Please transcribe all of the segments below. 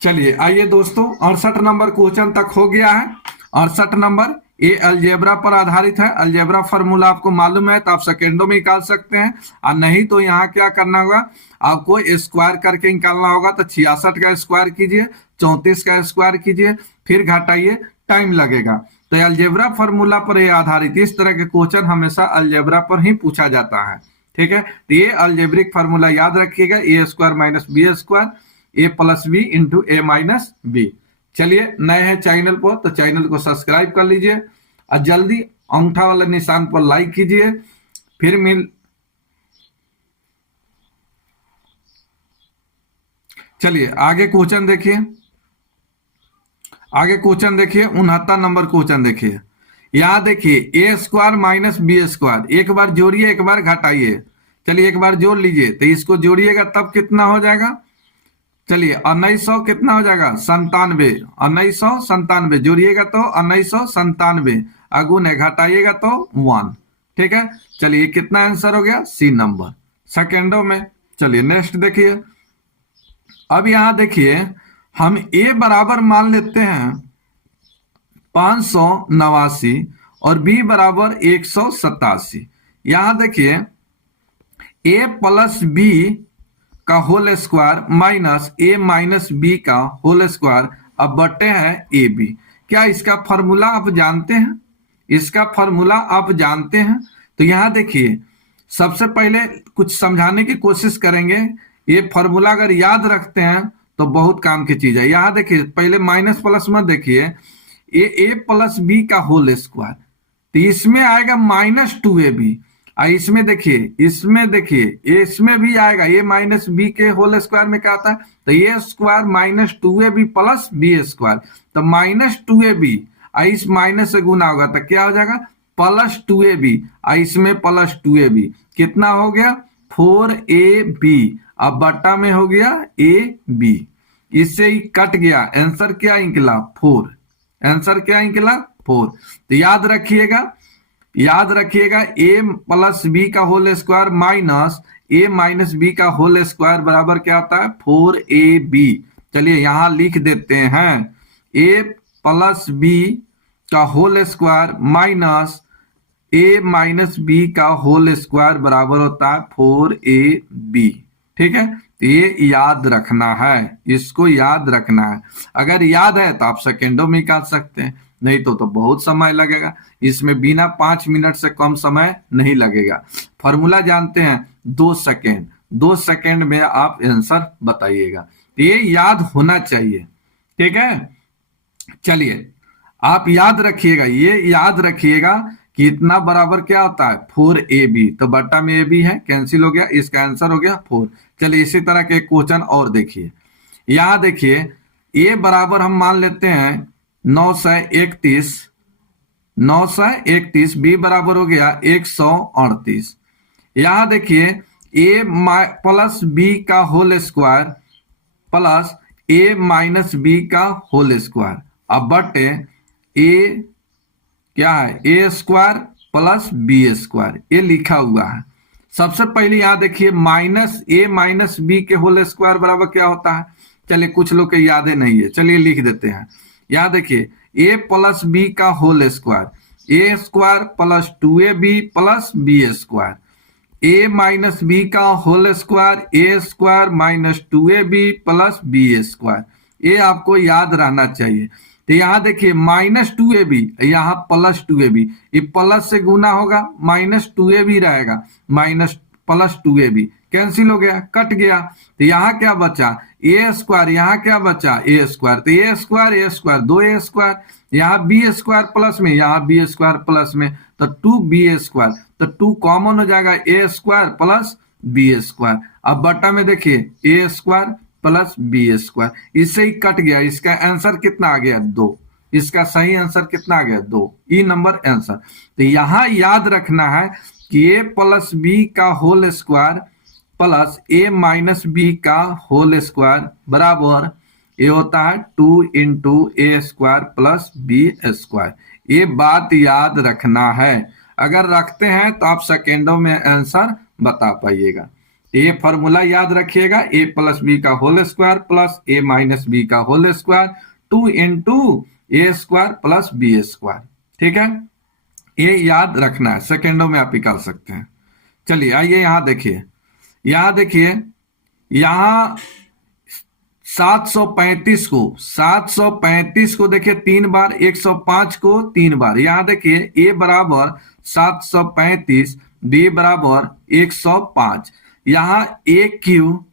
चलिए आइए दोस्तों, 68 नंबर क्वेश्चन तक हो गया है। 68 नंबर ये अलजेब्रा पर आधारित है। अलजेब्रा फार्मूला आपको मालूम है तो आप सेकेंडों में निकाल सकते हैं, और नहीं तो यहाँ क्या करना होगा, आपको स्क्वायर करके निकालना होगा। तो 66 का स्क्वायर कीजिए, 34 का स्क्वायर कीजिए, फिर घटाइए, टाइम लगेगा। तो अलजेब्रा फार्मूला पर ये आधारित इस तरह के क्वेश्चन हमेशा अलजेब्रा पर ही पूछा जाता है। ठीक है, तो ये अलजेब्रिक फार्मूला याद रखिएगा, ए स्क्वायर माइनस बी स्क्वायर ए प्लस बी इंटू ए माइनस बी। चलिए, नए हैं चैनल पर तो चैनल को सब्सक्राइब कर लीजिए और जल्दी अंगूठा वाले निशान पर लाइक कीजिए। फिर चलिए आगे क्वेश्चन देखिए। आगे क्वेश्चन देखिए, 69 नंबर क्वेश्चन देखिए। यहां देखिए ए स्क्वायर माइनस बी स्क्वायर, एक बार जोड़िए एक बार घटाइए। चलिए एक बार जोड़ लीजिए, तो इसको जोड़िएगा तब कितना हो जाएगा। चलिए 1900 कितना हो जाएगा, 97। 1997 जोड़िएगा तो 1997, अगुने घटाइएगा तो 1। ठीक है, चलिए कितना आंसर हो गया, सी नंबर सेकेंडों में। चलिए नेक्स्ट देखिए। अब यहां देखिए हम ए बराबर मान लेते हैं 589 और बी बराबर 187। यहां देखिए ए प्लस बी का होल स्क्वायर माइनस ए माइनस बी का होल स्क्वायर, अब बटे हैं ए बी। क्या इसका फॉर्मूला आप जानते हैं? इसका फॉर्मूला आप जानते हैं? तो यहां देखिए, सबसे पहले कुछ समझाने की कोशिश करेंगे। ये फॉर्मूला अगर याद रखते हैं तो बहुत काम की चीज है। यहां देखिए पहले माइनस प्लस में देखिए, ए प्लस बी का होल स्क्वायर, तो इसमें आएगा -2ab। इसमें देखिए इसमें भी आएगा ए माइनस बी के होल स्क्वायर में क्या आता है, तो A square -2ab plus B square, तो -2ab इस माइनस से गुना होगा तो क्या हो जाएगा, +2ab। इसमें +2ab कितना हो गया, 4ab। अब बट्टा में हो गया ए बी, इससे ही कट गया। आंसर क्या निकला, 4। आंसर क्या निकला, 4। तो याद रखिएगा ए प्लस बी का होल स्क्वायर माइनस ए माइनस बी का होल स्क्वायर बराबर क्या आता है, 4ab। चलिए यहां लिख देते हैं, ए प्लस बी का होल स्क्वायर माइनस ए माइनस बी का होल स्क्वायर बराबर होता है 4ab। ठीक है, तो ये याद रखना है, इसको याद रखना है। अगर याद है तो आप सेकेंडों में निकाल सकते हैं, नहीं तो बहुत समय लगेगा। इसमें बिना 5 मिनट से कम समय नहीं लगेगा। फॉर्मूला जानते हैं, 2 सेकेंड, 2 सेकेंड में आप आंसर बताइएगा। ये याद होना चाहिए। ठीक है, चलिए आप याद रखिएगा, ये याद रखिएगा कि इतना बराबर क्या होता है, 4ab। तो बट्टा में ए बी है, कैंसिल हो गया, इसका आंसर हो गया 4। चलिए इसी तरह के क्वेश्चन और देखिए। यहां देखिए ए बराबर हम मान लेते हैं 931, बी बराबर हो गया 138। यहां देखिए ए प्लस बी का होल स्क्वायर प्लस ए माइनस बी का होल स्क्वायर, अब बटे ए क्या है, A square plus B square, ये लिखा हुआ है। सबसे पहले यहां देखिए माइनस ए माइनस बी के होल स्क्वायर बराबर क्या होता है। चलिए कुछ लोग के यादें नहीं है, चलिए लिख देते हैं। यहां देखिए ए प्लस बी का whole square, A square plus 2ab plus B square, A minus B का whole square, A square minus 2ab plus B square. ये आपको याद रहना चाहिए। तो यहां देखिए -2ab, यहां +2ab, ये प्लस से गुना होगा, -2ab रहेगा, माइनस +2ab कैंसिल हो गया, कट गया। तो यहाँ क्या बचा, ए स्क्वायर, यहाँ क्या बचा, ए स्क्वायर, तो ए स्क्वायर 2a स्क्वायर, यहाँ बी स्क्वायर प्लस में, यहाँ बी स्क्वायर प्लस में, तो 2b स्क्वायर, तो 2 कॉमन हो जाएगा, A square plus B square. अब बटा में देखिए ए स्क्वायर प्लस बी स्क्वायर, इससे ही कट गया। इसका आंसर कितना आ गया, 2। इसका सही आंसर कितना आ गया, 2। ई नंबर आंसर। तो यहां याद रखना है कि ए प्लस बी का होल स्क्वायर प्लस ए माइनस बी का होल स्क्वायर बराबर ये होता है 2 into A square plus B square. ये बात याद रखना है। अगर रखते हैं तो आप सेकेंडों में आंसर बता पाइएगा। ये फॉर्मूला याद रखिएगा, ए प्लस बी का होल स्क्वायर प्लस ए माइनस बी का whole square 2 into A square plus B square. ठीक है, ये याद रखना है, सेकेंडों में आप निकाल सकते हैं। चलिए आइए यहाँ देखिए, यहाँ देखिए, यहाँ 735 को देखिए 3 बार, 105 को 3 बार। यहाँ देखिए ए बराबर 735, बी बराबर 105। यहाँ A Q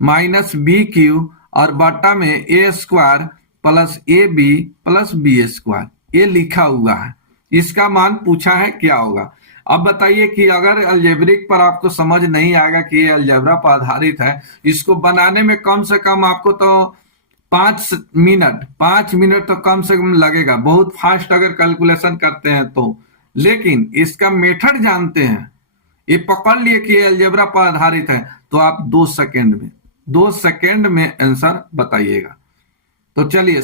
minus B Q और बटा में A square plus A B square, ये लिखा हुआ है। इसका मान पूछा है क्या होगा। अब बताइए कि अगर अलजेब्रिक पर आपको समझ नहीं आएगा कि ये अलजेब्रा पर आधारित है, इसको बनाने में कम से कम आपको तो 5 मिनट तो कम से कम लगेगा, बहुत फास्ट अगर कैलकुलेशन करते हैं तो। लेकिन इसका मेथड जानते हैं, ये पकड़ लिए कि ये अलजेब्रा पर आधारित है, तो आप 2 सेकेंड में आंसर बताइएगा। तो चलिए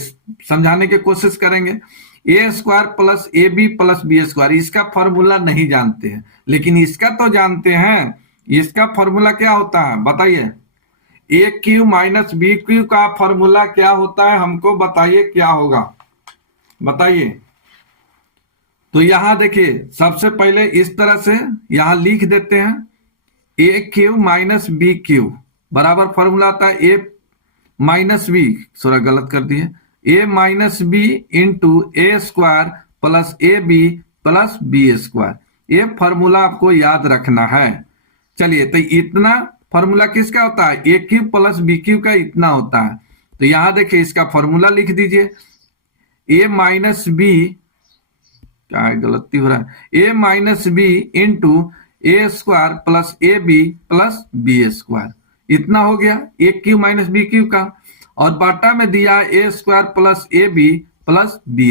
समझाने की कोशिश करेंगे। A square plus A B plus B square, इसका फॉर्मूला नहीं जानते हैं, लेकिन इसका तो जानते हैं। इसका फॉर्मूला क्या होता है बताइए। ए क्यू माइनस बी क्यू का फॉर्मूला क्या होता है, हमको बताइए क्या होगा, बताइए। तो यहां देखिए, सबसे पहले इस तरह से यहां लिख देते हैं, A Q minus B Q बराबर फॉर्मूला होता है ए माइनस बी, थोड़ा गलत कर दिए, A minus B into A square plus A B square. ये फॉर्मूला आपको याद रखना है। चलिए, तो इतना फॉर्मूला किसका होता है, ए क्यू प्लस बी क्यू का इतना होता है। तो यहां देखिए इसका फॉर्मूला लिख दीजिए, ए माइनस बी, क्या गलती हो रहा है, A minus B into A square plus A B square, इतना हो गया A Q minus B Q का। और बाटा में दिया A square plus A B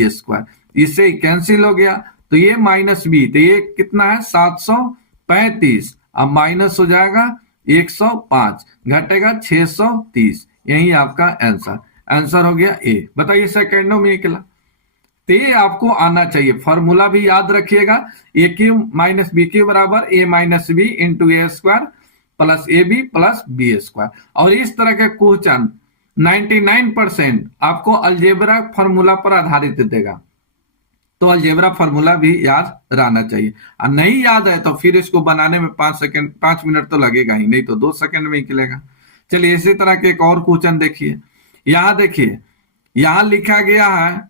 square, इससे ही कैंसिल हो गया। तो ये माइनस बी, तो ये कितना है 735, अब माइनस हो जाएगा 105, घटेगा 630। यही आपका आंसर हो गया ए। बताइए सेकेंडों में निकला। तो ये आपको आना चाहिए, फॉर्मूला भी याद रखिएगा, A Q minus B Q बराबर A minus B into A square plus A B square. और इस तरह के क्वेश्चन 99% आपको अलजेब्रा फॉर्मूला पर आधारित देगा, तो अलजेब्रा फॉर्मूला भी याद रहना चाहिए। और नहीं याद है तो फिर इसको बनाने में 5 मिनट तो लगेगा ही, नहीं तो 2 सेकंड में ही निकलेगा। चलिए इसी तरह के एक और क्वेश्चन देखिए। यहां देखिए, यहां लिखा गया है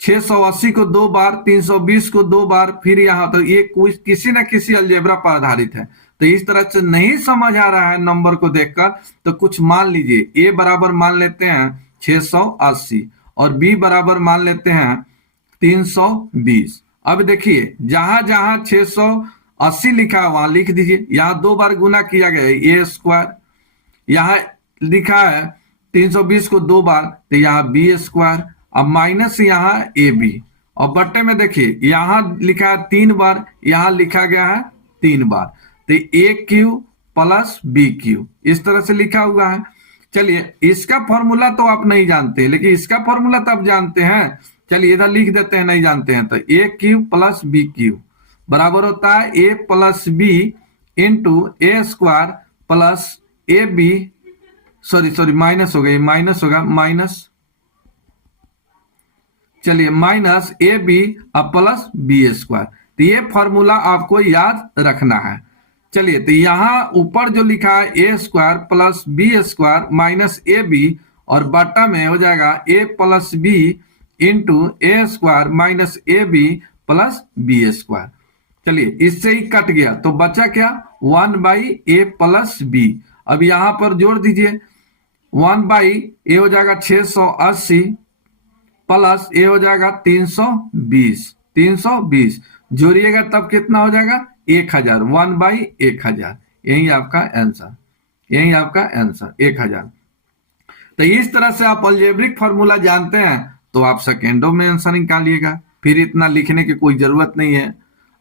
680 को 2 बार, 320 को 2 बार, फिर यहाँ तो ये किसी न किसी अलजेब्रा पर आधारित है। तो इस तरह से नहीं समझ आ रहा है नंबर को देखकर, तो कुछ मान लीजिए। ए बराबर मान लेते हैं 680 और बी बराबर मान लेते हैं 320। अब देखिए जहां जहां 680 लिखा है वहां लिख दीजिए, यहां 2 बार गुना किया गया है ए स्क्वायर, यहां लिखा है 320 को 2 बार, तो यहाँ बी स्क्वायर, अब माइनस यहाँ ए बी, और बट्टे में देखिए यहां लिखा है 3 बार, यहां लिखा गया है 3 बार, तो A Q plus B Q इस तरह से लिखा हुआ है। चलिए इसका फॉर्मूला तो आप नहीं जानते, लेकिन इसका फॉर्मूला तो आप जानते हैं। चलिए इधर लिख देते हैं, नहीं जानते हैं तो A Q plus B Q बराबर होता है A plus B into A square plus A B, sorry minus हो गई, माइनस होगा माइनस, चलिए minus A B plus B square. तो ये फॉर्मूला आपको याद रखना है। चलिए तो यहां ऊपर जो लिखा है A square plus B square minus A B, और बटा में हो जाएगा A plus B into A square minus A B plus B square. चलिए इससे ही कट गया, तो बचा क्या 1 बाई ए प्लस बी। अब यहां पर जोड़ दीजिए, 1 बाई ए हो जाएगा 680 प्लस ए हो जाएगा 320 जोड़िएगा तब कितना हो जाएगा 1000, 1 बाई 1000। यही आपका आंसर, 1000। तो इस तरह से आप अलजेब्रिक फॉर्मूला जानते हैं तो आप सेकेंडों में आंसर निकालिएगा, फिर इतना लिखने की कोई जरूरत नहीं है।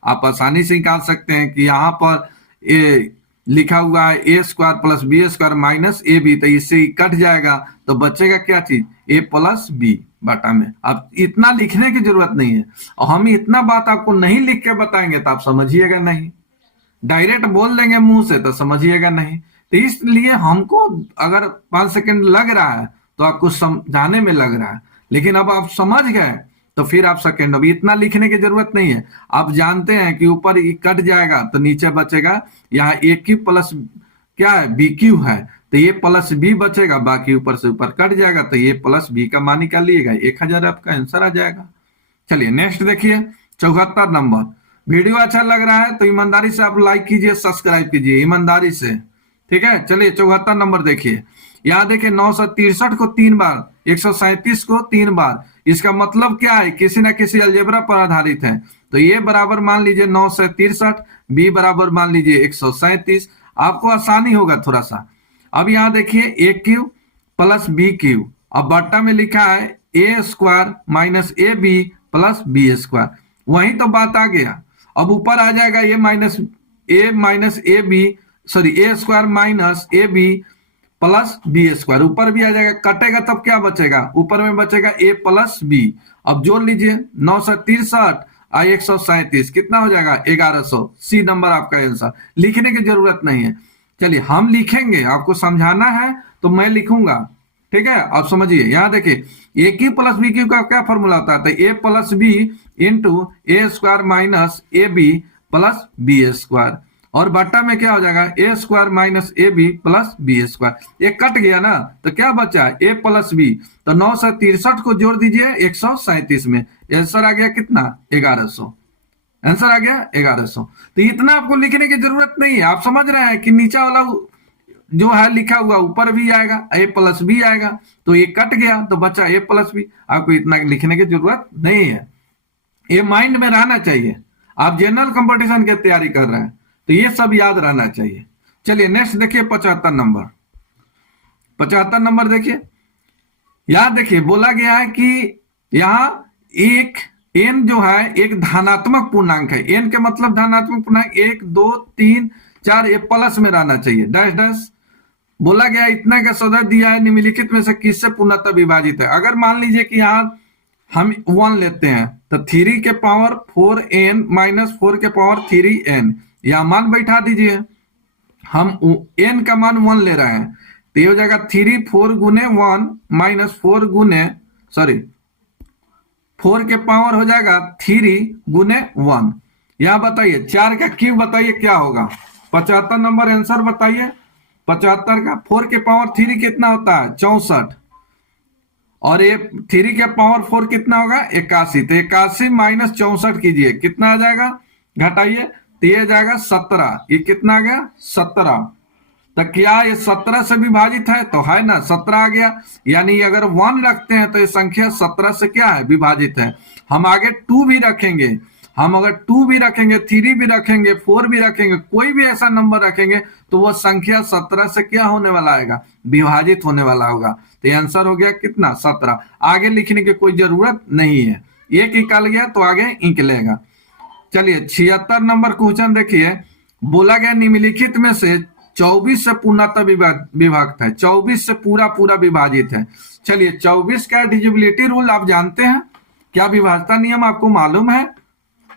आप आसानी से निकाल सकते हैं कि यहाँ पर ए लिखा हुआ है A square plus B square minus A B, तो इससे ही कट जाएगा, तो बचेगा क्या चीज ए प्लस बी बटा में। अब इतना लिखने की जरूरत नहीं है, और हम इतना बात आपको नहीं लिख के बताएंगे तो आप समझिएगा नहीं। डायरेक्ट बोल देंगे मुंह से तो समझिएगा नहीं। तो इसलिए हमको अगर 5 सेकंड लग रहा है तो आपको समझाने में लग रहा है, लेकिन अब आप समझ गए तो फिर आप सेकंड, अभी इतना लिखने की जरूरत नहीं है। आप जानते हैं कि ऊपर कट जाएगा तो नीचे बचेगा, यहाँ ए क्यू प्लस क्या है बी क्यू है, तो ये प्लस बी बचेगा, बाकी ऊपर से ऊपर कट जाएगा, तो ये प्लस बी का मान निकालिएगा, 1000 आपका आंसर आ जाएगा। चलिए नेक्स्ट देखिए 74 नंबर। वीडियो अच्छा लग रहा है तो ईमानदारी से आप लाइक कीजिए, सब्सक्राइब कीजिए ईमानदारी से, ठीक है। चलिए 74 नंबर देखिए, यहाँ देखिए 963 को 3 बार, 137 को 3 बार, इसका मतलब क्या है, किसी ना किसी अलजेब्रा पर आधारित है। तो ये बराबर मान लीजिए 963, बी बराबर मान लीजिए 137, आपको आसानी होगा थोड़ा सा। अब यहाँ देखिए A Q plus B Q, अब बट्टा में लिखा है A square minus A B plus B square, वही तो बात आ गया। अब ऊपर आ जाएगा A minus A B, sorry A square minus A B plus B square, ऊपर भी आ जाएगा, कटेगा तब क्या बचेगा, ऊपर में बचेगा ए प्लस बी। अब जोड़ लीजिए 963 और 137 कितना हो जाएगा 1100, सी नंबर आपका आंसर, लिखने की जरूरत नहीं है। चलिए हम लिखेंगे, आपको समझाना है तो मैं लिखूंगा, ठीक है। आप समझिए, यहाँ देखिए A Q plus B Q का क्या फॉर्मूला होता है, तो A plus B into A square minus A B plus B square, और बट्टा में क्या हो जाएगा A square minus A B plus B square, ये कट गया ना तो क्या बचा ए प्लस बी, तो 963 को जोड़ दीजिए 137 में, आंसर आ गया कितना 1100, आंसर आ गया 1100। तो इतना आपको लिखने की जरूरत नहीं है, आप समझ रहे हैं कि नीचा वाला जो है लिखा हुआ ऊपर भी आएगा, ए प्लस बी आएगा, तो ये कट गया तो बचा ए प्लस बी, आपको इतना लिखने की जरूरत नहीं है, ये माइंड में रहना चाहिए। आप जनरल कंपटीशन की तैयारी कर रहे हैं तो ये सब याद रहना चाहिए। चलिए नेक्स्ट देखिए 75 नंबर। 75 नंबर देखिए, यहां देखिए बोला गया है कि यहाँ एक एन जो है एक धनात्मक पूर्णांक है, एन के मतलब धनात्मक पूर्णांक 1 2 3 4, ये प्लस में रहना चाहिए, डैश डैश। बोला गया इतना का सदस्य दिया है, निम्नलिखित में से किससे पूर्णतः विभाजित है। अगर मान लीजिए कि यहाँ हम 1 लेते हैं तो 3 के पावर 4n माइनस 4 के पावर 3n, या मान बैठा दीजिए, हम n का मान 1 ले रहे हैं तो ये हो जाएगा 3 4 गुने 1 माइनस 4 गुने, सॉरी 4 के पावर हो जाएगा 3 गुने 1। यहां बताइए 4 का क्यूब बताइए क्या होगा, 75 नंबर आंसर बताइए। 75 का 4 के पावर 3 कितना होता है 64, और ये 3 के पावर 4 कितना होगा 81, तो 81 माइनस 64 कीजिए कितना आ जाएगा, घटाइए तो ये जाएगा 17, ये कितना आ गया 17। तो क्या ये 17 से विभाजित है, तो है ना 17 आ गया, यानी अगर 1 रखते हैं तो ये संख्या 17 से क्या है विभाजित है। हम आगे 2 भी रखेंगे, हम अगर 2 भी रखेंगे 3 भी रखेंगे 4 भी रखेंगे, कोई भी ऐसा नंबर रखेंगे तो वो संख्या 17 से क्या होने वाला आएगा विभाजित होने वाला होगा। तो ये आंसर हो गया कितना 17, आगे लिखने की कोई जरूरत नहीं है, एक निकल गया तो आगे निकलेगा। चलिए 76 नंबर क्वेश्चन देखिए, बोला गया निम्नलिखित में से 24 से पूर्णतः विभक्त है, 24 से पूरा पूरा विभाजित है। चलिए 24 का डिविजिबिलिटी रूल आप जानते हैं, क्या विभाजता नियम आपको मालूम है,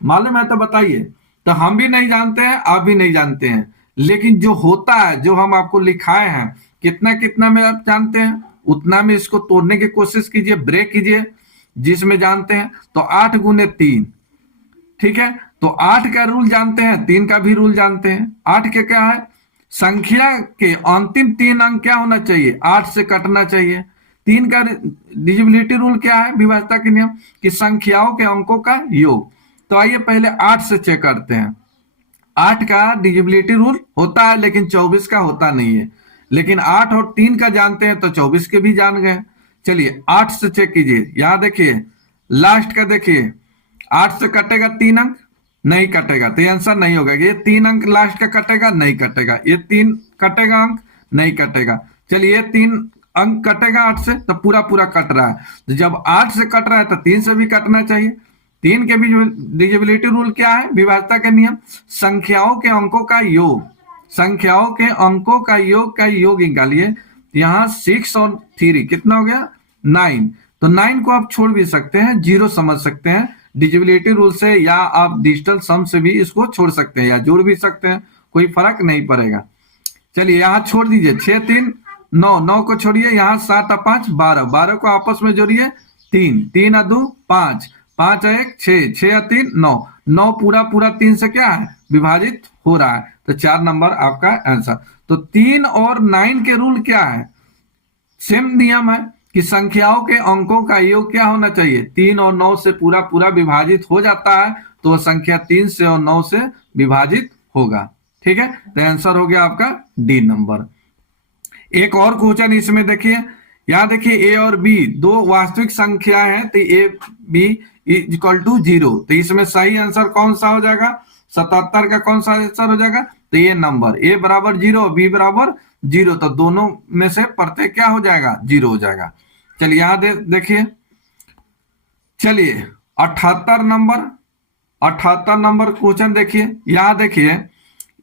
मालूम है तो बताइए। तो हम भी नहीं जानते हैं, आप भी नहीं जानते हैं, लेकिन जो होता है जो हम आपको लिखाए हैं कितना कितना में आप जानते हैं, उतना में इसको तोड़ने की कोशिश कीजिए, ब्रेक कीजिए जिसमें जानते हैं। तो 8 गुने 3, ठीक है, तो 8 का रूल जानते हैं, 3 का भी रूल जानते हैं। 8 के क्या है, संख्या के अंतिम 3 अंक क्या होना चाहिए 8 से कटना चाहिए। 3 का डिविजिबिलिटी रूल क्या है विभाजता के नियम, कि संख्याओं के अंकों का योग। तो आइए पहले 8 से चेक करते हैं। 8 का डिविजिबिलिटी रूल होता है लेकिन 24 का होता नहीं है, लेकिन 8 और 3 का जानते हैं तो 24 के भी जान गए। चलिए 8 से चेक कीजिए, यहां देखिए लास्ट का देखिए, 8 से कटेगा 3 अंक, नहीं कटेगा तो आंसर नहीं होगा। ये 3 अंक लास्ट का कटेगा, नहीं कटेगा, ये 3 कटेगा अंक, नहीं कटेगा। चलिए 3 अंक कटेगा 8 से, तो पूरा पूरा कट रहा है, तो जब 8 से कट रहा है तो 3 से भी कटना चाहिए। 3 के भी डिविजिबिलिटी रूल क्या है विभाजता के नियम, संख्याओं के अंकों का योग, संख्याओं के अंकों का योग निकालिए। यहाँ 6 और 3 कितना हो गया 9, तो 9 को आप छोड़ भी सकते हैं, 0 समझ सकते हैं डिविजिबिलिटी रूल से, या आप डिजिटल सम से भी इसको छोड़ सकते हैं या जोड़ भी सकते हैं, कोई फर्क नहीं पड़ेगा। चलिए यहाँ छोड़ दीजिए, 6 3 9, 9 को छोड़िए, यहाँ 7 और 5 12, 12 को आपस में जोड़िए 3, 3 और 2 5, 5 और 1 6, 6 और 3 9, 9 पूरा पूरा 3 से क्या है विभाजित हो रहा है, तो 4 नंबर आपका आंसर। तो 3 और 9 के रूल क्या है, सेम नियम है कि संख्याओं के अंकों का योग क्या होना चाहिए, 3 और 9 से पूरा पूरा विभाजित हो जाता है, तो संख्या 3 से और 9 से विभाजित होगा। ठीक है, तो आंसर हो गया आपका डी नंबर। एक और क्वेश्चन इसमें देखिए, यहां देखिए ए और बी दो वास्तविक संख्या है, तो ए बी इक्वल टू 0, तो इसमें सही आंसर कौन सा हो जाएगा, 77 का कौन सा आंसर हो जाएगा, तो ये नंबर ए बराबर 0 बी बराबर 0, तो दोनों में से प्रत्येक क्या हो जाएगा 0 हो जाएगा। चलिए यहां देखिए, चलिए 78 नंबर क्वेश्चन देखिए, यहां देखिए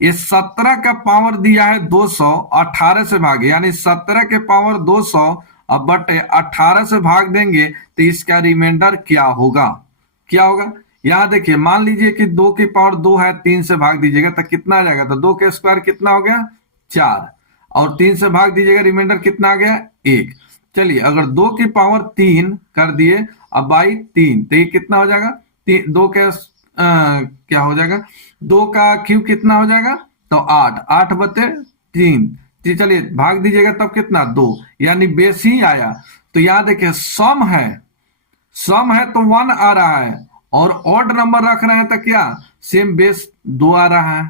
ये 17 का पावर दिया है 200, 18 से भागे, यानी 17 के पावर 200 अब बटे 18 से भाग देंगे तो इसका रिमाइंडर क्या होगा, क्या होगा। यहां देखिए मान लीजिए कि 2 की पावर 2 है, 3 से भाग दीजिएगा तो कितना आ जाएगा, तो 2 के स्क्वायर कितना हो गया 4, और 3 से भाग दीजिएगा रिमाइंडर कितना आ गया 1। चलिए अगर 2 की पावर 3 कर दिए अब बाई 3, तो ये कितना हो जाएगा, 2 के क्या हो जाएगा, 2 का क्यूब कितना हो जाएगा, तो 8, 8 बटे 3, चलिए भाग दीजिएगा तब कितना 2, यानी बेस ही आया। तो यहां देखिए सम है तो 1 आ रहा है, और ऑड नंबर रख रहे हैं तो क्या सेम बेस 2 आ रहा है।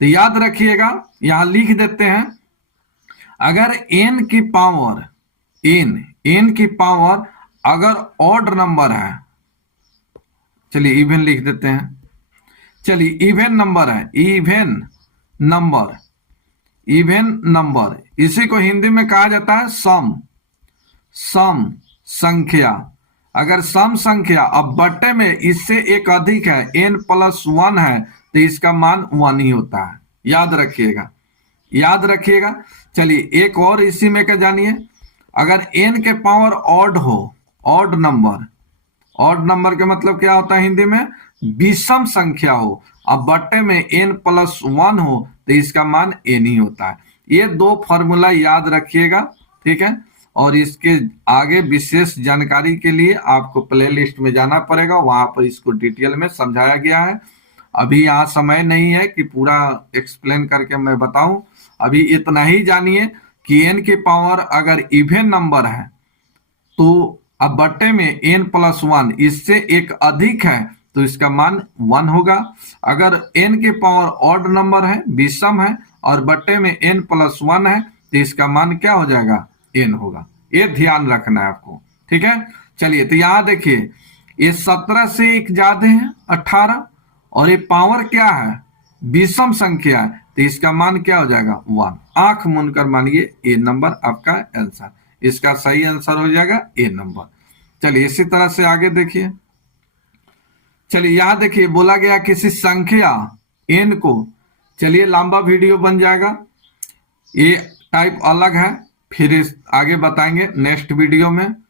तो याद रखिएगा, यहां लिख देते हैं, अगर n की पावर अगर ऑड नंबर है, चलिए इवन लिख देते हैं, चलिए इवन नंबर है, इवन नंबर इसी को हिंदी में कहा जाता है सम संख्या। अगर सम संख्या अब बट्टे में इससे एक अधिक है, n प्लस 1 है, तो इसका मान 1 ही होता है, याद रखिएगा। चलिए एक और इसी में क्या जानिए, अगर n के पावर ऑड हो, ऑड नंबर का मतलब क्या होता है हिंदी में, विषम संख्या हो, अब बट्टे में n प्लस 1 हो, तो इसका मान n ही होता है। ये दो फॉर्मूला याद रखिएगा, ठीक है। और इसके आगे विशेष जानकारी के लिए आपको प्ले लिस्ट में जाना पड़ेगा, वहां पर इसको डिटेल में समझाया गया है। अभी यहाँ समय नहीं है कि पूरा एक्सप्लेन करके मैं बताऊं, अभी इतना ही जानिए कि n की पावर अगर इवन नंबर है तो अब बट्टे में n प्लस 1 इससे एक अधिक है, तो इसका मान 1 होगा। अगर n की पावर ऑड नंबर है, विषम है, और बट्टे में n प्लस 1 है, तो इसका मान क्या हो जाएगा n होगा। ये ध्यान रखना है आपको, ठीक है। चलिए तो यहां देखिए, ये 17 से एक ज्यादा है 18, और ये पावर क्या है विषम संख्या है, तो इसका मान क्या हो जाएगा 1। आंख मूंद कर मानिए ए नंबर आपका आंसर, इसका सही आंसर हो जाएगा ए नंबर। चलिए इसी तरह से आगे देखिए, चलिए यहां देखिए बोला गया किसी संख्या n को, चलिए लंबा वीडियो बन जाएगा, ये टाइप अलग है, फिर आगे बताएंगे नेक्स्ट वीडियो में।